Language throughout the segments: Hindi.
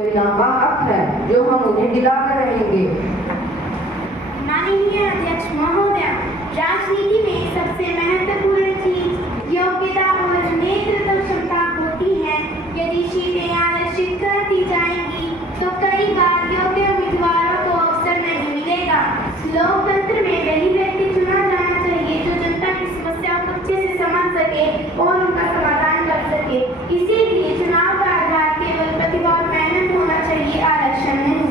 परिणाम का हक है जो हम उन्हें दिलाकर रहेंगे। माननीय अध्यक्ष महोदय, राजनीति में सबसे महत्वपूर्ण चीज योग्यता और नेतृत्व क्षमता होती है। यदि सीटें आरक्षित कर दी जाएंगी तो कई बार योग्य उम्मीदवारों को अवसर नहीं मिलेगा। लोकतंत्र में वही व्यक्ति चुना जाना चाहिए जो जनता की समस्याओं को अच्छे से समझ सके और उनका समाधान कर सके। इसीलिए चुनाव का आधार केवल प्रतिभा और मेहनत होना चाहिए, आरक्षण नहीं।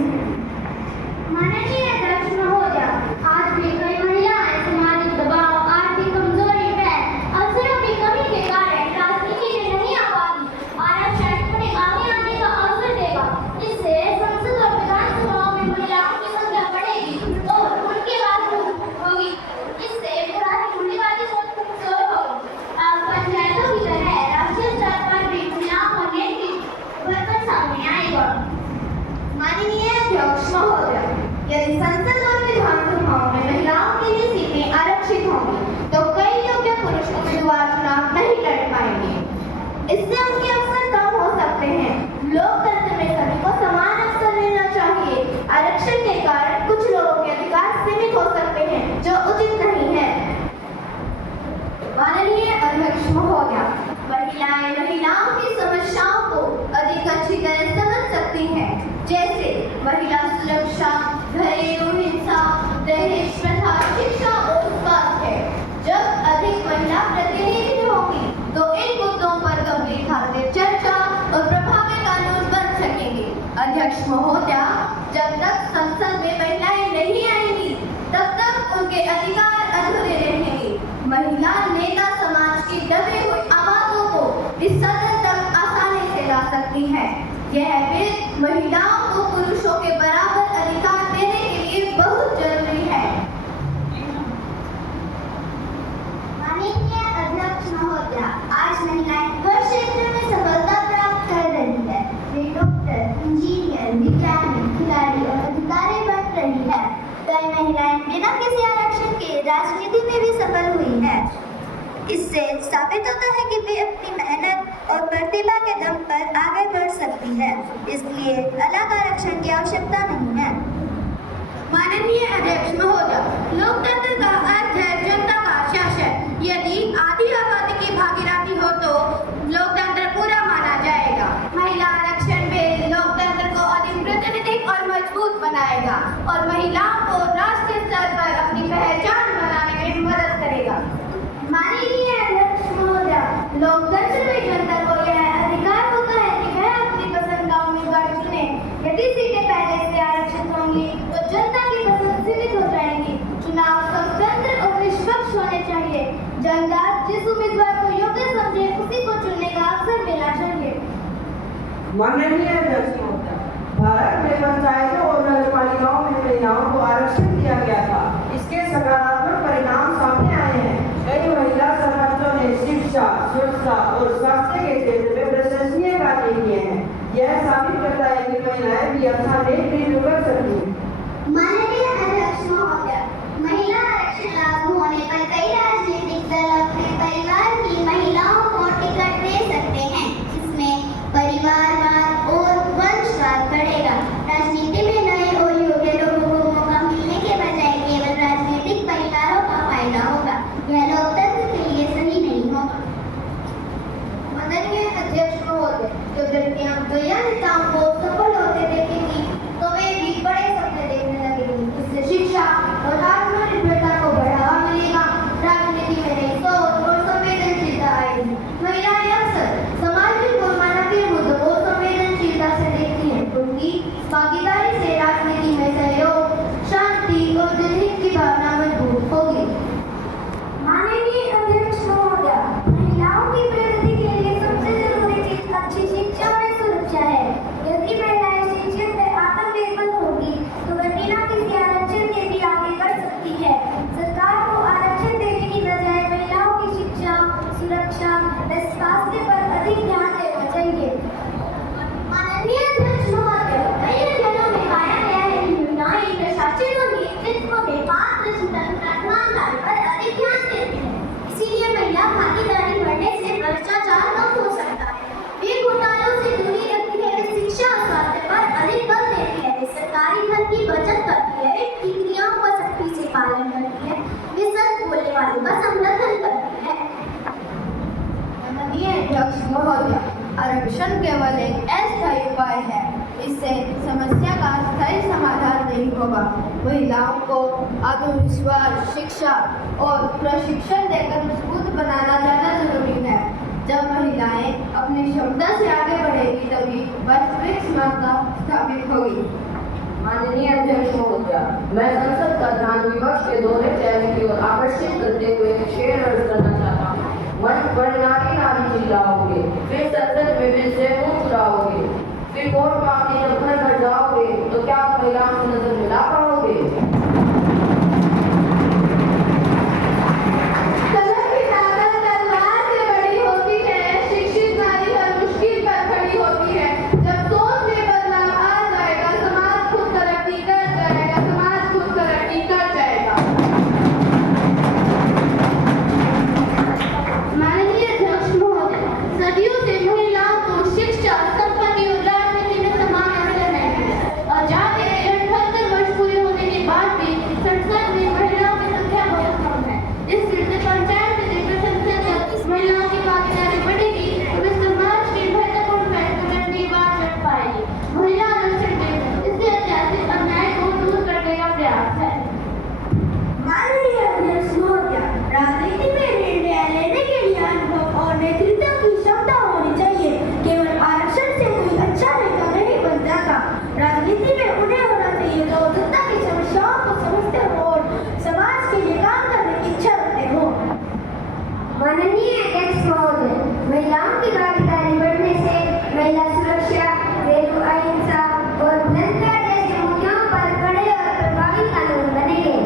माननीय अध्यक्ष महोदय, आज भी कई महिलाएं सामाजिक दबाव, आर्थिक कमजोरी है, अवसरों की कमी के कारण राजनीति में नहीं आ पाती। आरक्षण उन्हें आगे आने का अवसर देगा। इससे संसद और विधानसभाओं में महिलाओं की संख्या बढ़ेगी और उनकी बात होगी। इससे रूढ़िवादी सोच कमजोर होगी। पंचायतों की तरह राष्ट्रीय स्तर पर भी महिलाओं का नेतृत्व सामने आएगा। माननीय अध्यक्ष महोदय, यदि संसद और विधानसभाओं में महिलाओं के लिए सीटें आरक्षित होंगी तो कई योग्य पुरुष उम्मीदवार चुनाव नहीं लड़ पाएंगे। इससे उनके अवसर कम हो सकते हैं। लोकतंत्र में सभी को समान अवसर मिलना चाहिए। आरक्षण के कारण कुछ लोगों के अधिकार सीमित हो सकते हैं जो उचित नहीं है। माननीय अध्यक्ष महोदय, महिलाओं की समस्याओं को अधिक अच्छी तरह समझ सकती हैं, जैसे महिला सुरक्षा, घरेलू हिंसा, दहेज प्रथा, शिक्षा और स्वास्थ्य। जब अधिक महिला प्रतिनिधि होंगी तो इन मुद्दों पर गंभीरता से चर्चा और प्रभावी कानून बन सकेंगे। अध्यक्ष महोदय, जब तक संसद में महिलाएं नहीं आएंगी तब तक उनके अधिकार अधूरे रहेंगे। महिला नेता समाज की दबी हुई आवाजों को इस सदन तक आसानी से ला सकती है। यह बिल महिलाओं को पुरुषों के बराबर अधिकार देने के लिए बहुत जरूरी है। माननीय अध्यक्ष महोदय, आज महिलाएं हर क्षेत्र में सफलता प्राप्त कर रही है। वे डॉक्टर, इंजीनियर, विज्ञानी, खिलाड़ी और अधिकारी बन रही है। कई महिलाएं बिना किसी आरक्षण के राजनीति में भी सफल हुई है। इससे साबित होता है कि वे अपनी मेहनत और प्रतिभा के दम पर आगे बढ़ सकती है। इसलिए अलग आरक्षण की आवश्यकता नहीं है। माननीय अध्यक्ष महोदय, लोकतंत्र का अर्थ है जनता का शासन। यदि आधी आबादी की भागीदारी हो तो लोकतंत्र पूरा माना जाएगा। महिला आरक्षण बिल लोकतंत्र को अधिक प्रातिनिधिक और मजबूत बनाएगा और महिलाओं को राष्ट्रीय स्तर पर अपनी पहचान बनाने में मदद करेगा। माननीय अध्यक्ष महोदय, लोकतंत्र में जनता को यह अधिकार होता है कि वह अपनी पसंद का उम्मीदवार चुने। यदि सीटें पहले से आरक्षित होंगी तो जनता की पसंद सीमित हो जाएगी। चुनाव स्वतंत्र और निष्पक्ष होने चाहिए। जनता जिस उम्मीदवार को योग्य समझे उसी को चुनने का अवसर मिलना चाहिए। माननीय अध्यक्ष महोदय, भारत में पंचायतों और नगरपालिकाओं में महिलाओं को आरक्षण दिया गया था। इसके सकारात्मक परिणाम सामने आए हैं। कई महिला सरपंचों ने शिक्षा, सुरक्षा और स्वास्थ्य के क्षेत्र में प्रशंसनीय कार्य किए हैं। यह साबित करता है कि महिलाएं भी अच्छा नेतृत्व कर सकती हैं। माननीय अध्यक्ष महोदय, महिला आरक्षण लागू होने पर कई राजनीतिक दल अपने परिवार की महिलाओं को टिकट दे सकते हैं। इसमें परिवारवाद और वंशवाद बढ़ेगा। राजनीति में नए और योग्य लोगों को मौका मिलने के बजाय केवल राजनीतिक परिवारों का फायदा होगा। यह लोकतंत्र के लिए सही नहीं होगा। माननीय अध्यक्ष महोदय, जब लड़कियां महिला नेताओं को सफल होते देखेंगी तो वे भी बड़े सपने देखने लगेंगी। इससे शिक्षा और आत्मनिर्भरता को बढ़ावा मिलेगा। राजनीति में नई सोच और संवेदनशीलता आरक्षण केवल एक अस्थायी उपाय है। इससे समस्या का स्थायी समाधान नहीं होगा। महिलाओं को आत्मविश्वास, शिक्षा और प्रशिक्षण देकर मजबूत बनाना ज़्यादा जरूरी है। जब महिलाएं अपनी क्षमता से आगे बढ़ेगी तभी वास्तविक समानता स्थापित होगी। माननीय अध्यक्ष महोदया, मैं संसद का ध्यान विपक्ष के दोहरे चेहरे की ओर आकर्षित करते हुए शेर अर्ज करना चाहता हूँ। मंच पर नारी नारी चिल्लाओगे, फिर संसद में बिल से मुंह चुराओगे, फिर वोट मांगने जब घर घर जाओगे तो क्या महिलाओं को नजर मिला पाओगे? महिलाओं की भागीदारी बढ़ने से महिला सुरक्षा, घरेलू अहिंसा और निरंतर जैसे मुद्दों पर कड़े और प्रभावी कानून बनेंगे।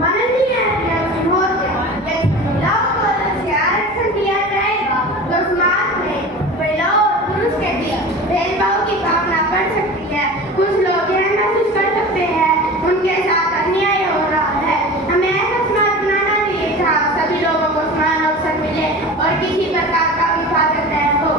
माननीय अध्यक्ष महोदय, यदि महिलाओं को अलग से आरक्षण दिया जाएगा तो समाज में महिलाओं और पुरुष के बीच भेदभाव की भावना बढ़ सकती है। कुछ लोग यह महसूस कर सकते हैं उनके साथ अन्याय हो रहा है। हमें ऐसा समाज बनाना चाहिए जहाँ सभी लोगों को समान अवसर मिले और किसी प्रकार का विभाजन न हो।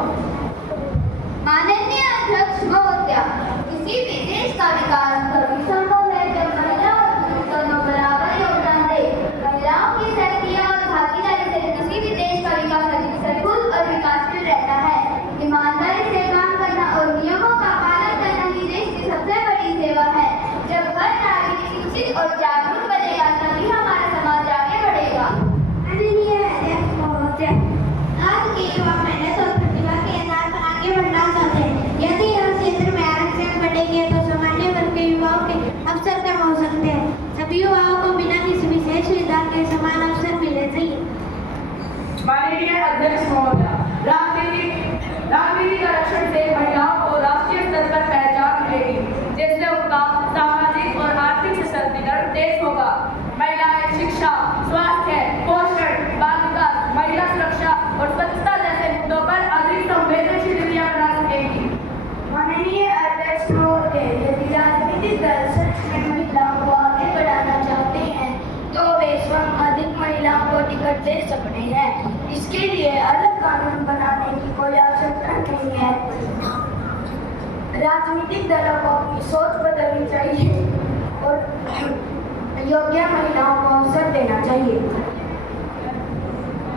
माननीय अध्यक्ष महोदया, किसी भी देश का विकास तभी संभव है जब महिला और पुरुष दोनों बराबर योगदान दे। महिलाओं की सक्रिय और भागीदारी से किसी भी देश का विकास अधिक सफल और विकासशील रहता है। ईमानदारी से काम करना और नियमों का पालन करना ही देश की सबसे बड़ी सेवा है। जब हर नागरिक शिक्षित और जागरूक बनेगा तभी हमारा समाज आगे बढ़ेगा। माननीय अध्यक्ष महोदय, आज के युवा मेहनत और प्रतिभा के आधार पर आगे बढ़ना चाहते हैं। यदि हर क्षेत्र में आरक्षण बढ़ेंगे तो सामान्य वर्ग के युवाओं के अवसर कम हो सकते हैं। सभी युवाओं को बिना किसी विशेष सुविधा के समान अवसर मिलने चाहिए। माननीय अध्यक्ष महोदया, राजनीतिक आरक्षण से महिलाओं को राष्ट्रीय स्तर पर पहचान मिलेगी, जिससे उनका सामाजिक और आर्थिक सशक्तिकरण तेज होगा। महिलाएं शिक्षा, स्वास्थ्य, पोषण, बाल विकास, महिला सुरक्षा और स्वच्छता जैसे मुद्दों पर अधिक संवेदनशील नीतियां बना सकेंगी। माननीय अध्यक्ष महोदय, यदि राजनीतिक दल सच में महिलाओं को आगे बढ़ाना चाहते हैं तो वे स्वयं अधिक महिलाओं को टिकट दे सकते हैं। इसके लिए अलग कानून बनाने की कोई आवश्यकता नहीं है। राजनीतिक दलों को अपनी सोच बदलनी चाहिए और योग्य महिलाओं को अवसर देना चाहिए।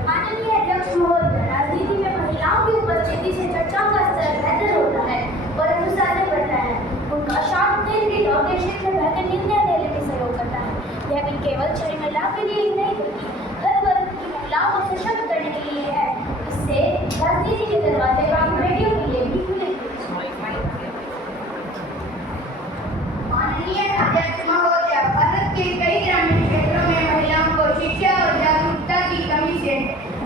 माननीय अध्यक्ष महोदय, राजनीति में महिलाओं की उपस्थिति से चर्चाओं का स्तर बेहतर होता है और अनुशासन बढ़ता है। उनका शांत दिल और देश में बेहतर निर्णय लेने में सहयोग करता है। यह बिल केवल छह महिलाओं के लिए ही नहीं बल्कि हर वर्ग की महिलाओं को सशक्त करने के लिए है। इससे राजनीति के दरवाजे कानून बेटियों के लिए भी खुलेंगे। माननीय अध्यक्ष महोदय, भारत के कई ग्रामीण क्षेत्रों में महिलाओं को शिक्षा और जागरूकता की कमी से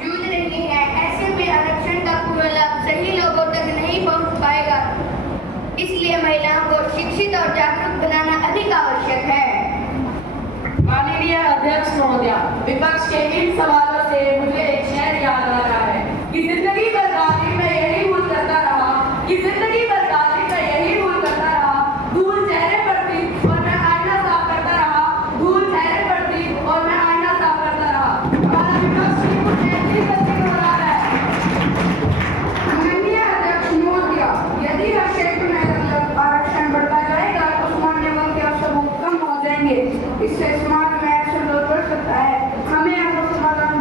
जूझ रही है। ऐसे में आरक्षण का पूरा लाभ सही लोगों तक नहीं पहुंच पाएगा। इसलिए महिलाओं को शिक्षित और जागरूक बनाना अधिक आवश्यक है। माननीय अध्यक्ष महोदया, विपक्ष के इन सवालों से मुझे एक शेर याद आ रहा है कि जिंदगी भर गाली में यही भूल करता रहा, कि जिंदगी भर गाली में यही भूल करता रहा, धूल चेहरे पर थी और मैं आईना साफ करता रहा, धूल चेहरे पर थी और मैं आईना साफ करता रहा। हमारा विपक्ष भी कुछ ऐसी गलती हो रहा है। माननीय अध्यक्ष महोदया, यदि हर क्षेत्र में आरक्षण बढ़ता जाएगा तो सामान्य वर्ग के अवसर कम हो जाएंगे। इससे समाज में ऐसा बढ़ सकता है। हमें अपना समाधान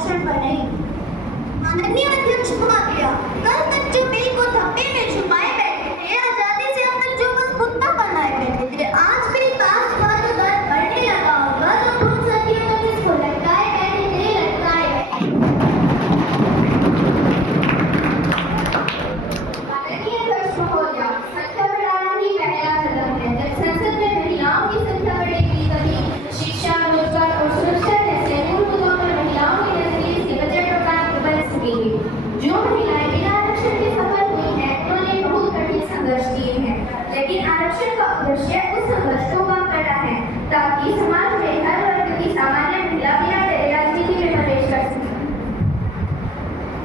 आरक्षण पर नहीं। माननीय अध्यक्ष महोदय, कल तक जो बिल को धब्बे में छुपाए बैठे थे, आजादी से अब तक जो बस मुद्दा बनाए बैठे थे, आज बिल पास हुआ तो दर बढ़ने लगा होगा, तो उन सदियों तक इसको लटकाए बैठे थे, लटकाए बैठे। माननीय अध्यक्ष महोदय, संख्या बढ़ाना ही पहला कदम है। जब संसद में महिलाओं की संख्या बढ़ेगी तभी शिक्षा, रोजगार और सुरक्षा जैसे मूल मुद्दों पर महिलाओं की नजरिए से बजट और काम बन सकेंगे। जो महिलाएं बिना आरक्षण के सफल हुई हैं, उन्होंने बहुत कठिन संघर्ष किए हैं, लेकिन आरक्षण का उद्देश्य उस संघर्ष को कम करना है ताकि समाज में हर वर्ग की सामान्य महिला बिना डरे राजनीति में प्रवेश कर सके।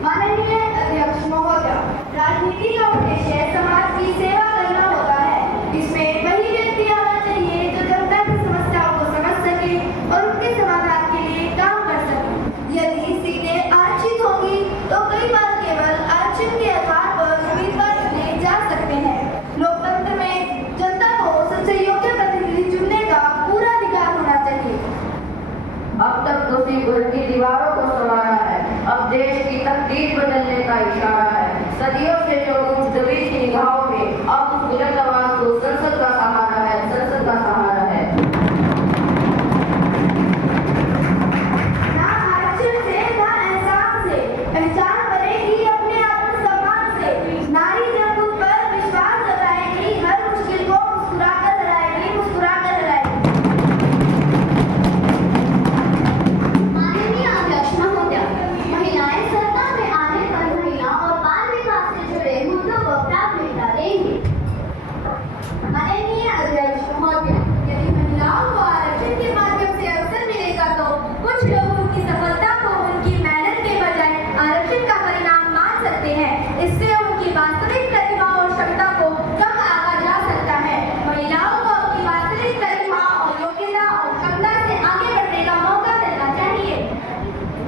माननीय अध्यक्ष महोदय, राजनीति का उद्देश्य समाज की सेवा करना होता है। इसमें वही व्यक्ति आना चाहिए जो जनता की समस्याओं को समझ सके और उनके समाधान के लिए काम कर सके। यदि सीटें आरक्षित होंगी तो कई बार केवल आरक्षण के आधार पर उम्मीदवार चुने जा सकते हैं। लोकतंत्र में जनता को सबसे योग्य प्रतिनिधि चुनने का पूरा अधिकार होना चाहिए। अब तक तो सिर्फ घर की दीवारों को संवारा है, अब देश की तकदीर बदलने का इशारा है। सदियों से जो गूंज दबी थी निगाहों में, अब उस बुलंद आवाज को संसद का सहारा है, संसद का सहारा है। ना आरक्षण से, ना एहसास से, पहचान बनेगी अपने आत्मसम्मान से। नारी जब उन पर विश्वास जताएगी, हर मुश्किल को मुस्कुराकर हराएगी, मुस्कुराकर हराएगी। माननीय अध्यक्ष महोदय, महिलाएं सत्ता में आने पर महिला और बाल विकास से जुड़े मुद्दों को प्राथमिकता देंगी। माननीय अध्यक्ष महोदय, यदि महिलाओं को आरक्षण के माध्यम से अवसर मिलेगा तो कुछ लोग उनकी सफलता को उनकी मेहनत के बजाय आरक्षण का परिणाम मान सकते हैं। इससे उनकी वास्तविक प्रतिभा और क्षमता को कम आंका जा सकता है। महिलाओं को अपनी वास्तविक प्रतिभा और योग्यता और क्षमता से आगे बढ़ने का मौका मिलना चाहिए।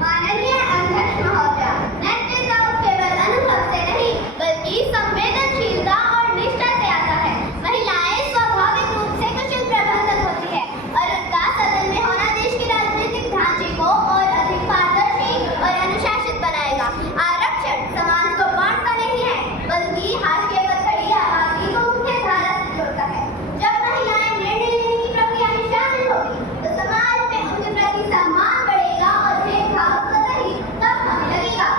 माननीय अध्यक्ष महोदय, नेतृत्व केवल अनुभव से नहीं बल्कि संवेदनशीलता और निष्ठा से आता है। महिलाएं स्वाभाविक रूप से कुशल प्रबंधक होती है और उनका सदन में होना देश के राजनीतिक ढांचे को और अधिक पारदर्शी और अनुशासित बनाएगा। आरक्षण समाज को बांटता नहीं है बल्कि हाशिए पर खड़ी आबादी को मुख्य धारा से जोड़ता है। जब महिलाएं निर्णय लेने की प्रक्रिया में शामिल होगी तो समाज में उनके प्रति सम्मान बढ़ेगा और भेदभाव कतई कम होने लगेगा।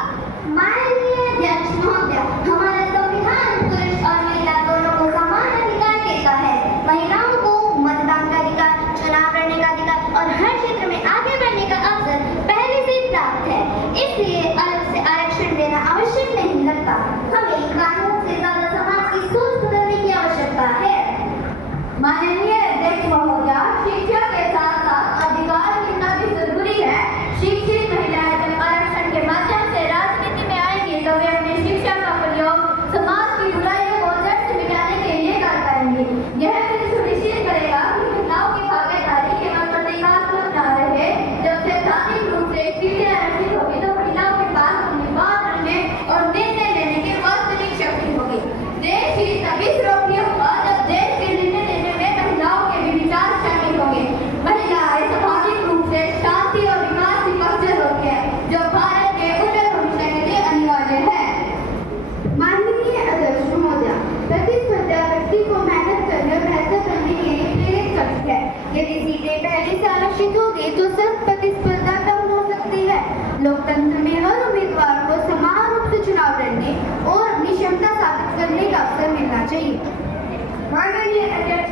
माननीय अध्यक्ष महोदय, हमारा संविधान पुरुष और महिला दोनों को समान अधिकार देता है। महिलाओं को मतदान का अधिकार, चुनाव लड़ने का अधिकार और हर क्षेत्र में आगे बढ़ने का अवसर पहले से ही प्राप्त है। इसलिए अलग से आरक्षण देना आवश्यक नहीं लगता। हमें कानून से ज्यादा समाज की सोच बदलने की आवश्यकता है। माननीय अध्यक्ष महोदय, शिक्षा के साथ साथ अधिकार मिलना भी जरूरी है। शिक्षित महिलाएं जब आरक्षण के माध्यम से राजनीति में आएंगी तो वे अपनी शिक्षा का प्रयोग समाज की बुराइयों को जड़ से मिटाने के लिए कर पाएंगे। यह भी सुनिश्चित करेगा कि महिलाओं की भागीदारी केवल प्रतीकात्मक न रहे। जब सैद्धांतिक रूप से सीटें आरक्षित होगी तो महिलाओं के पास अपनी बात रखने और निर्णय लेने की वास्तविक शक्ति होगी। देश ही तभी सुरक्षित होगा जब देश के निर्णय लेने में महिलाओं के भी विचार शामिल होंगे। महिलाएं स्वाभाविक रूप से शांति और विकास की पक्षधर होती है, जो भारत के उज्जवल भविष्य के लिए अनिवार्य है। माननीय अध्यक्ष महोदय, प्रतिस्पर्धा व्यक्ति को मेहनत करने और बेहतर करने के लिए प्रेरित करती है। यदि सीटें पहले से आरक्षित होगी तो सिर्फ प्रतिस्पर्धा कम हो सकती है। लोकतंत्र में हर उम्मीदवार को समान रूप से चुनाव लड़ने और अपनी क्षमता साबित करने का अवसर मिलना चाहिए। माननीय अध्यक्ष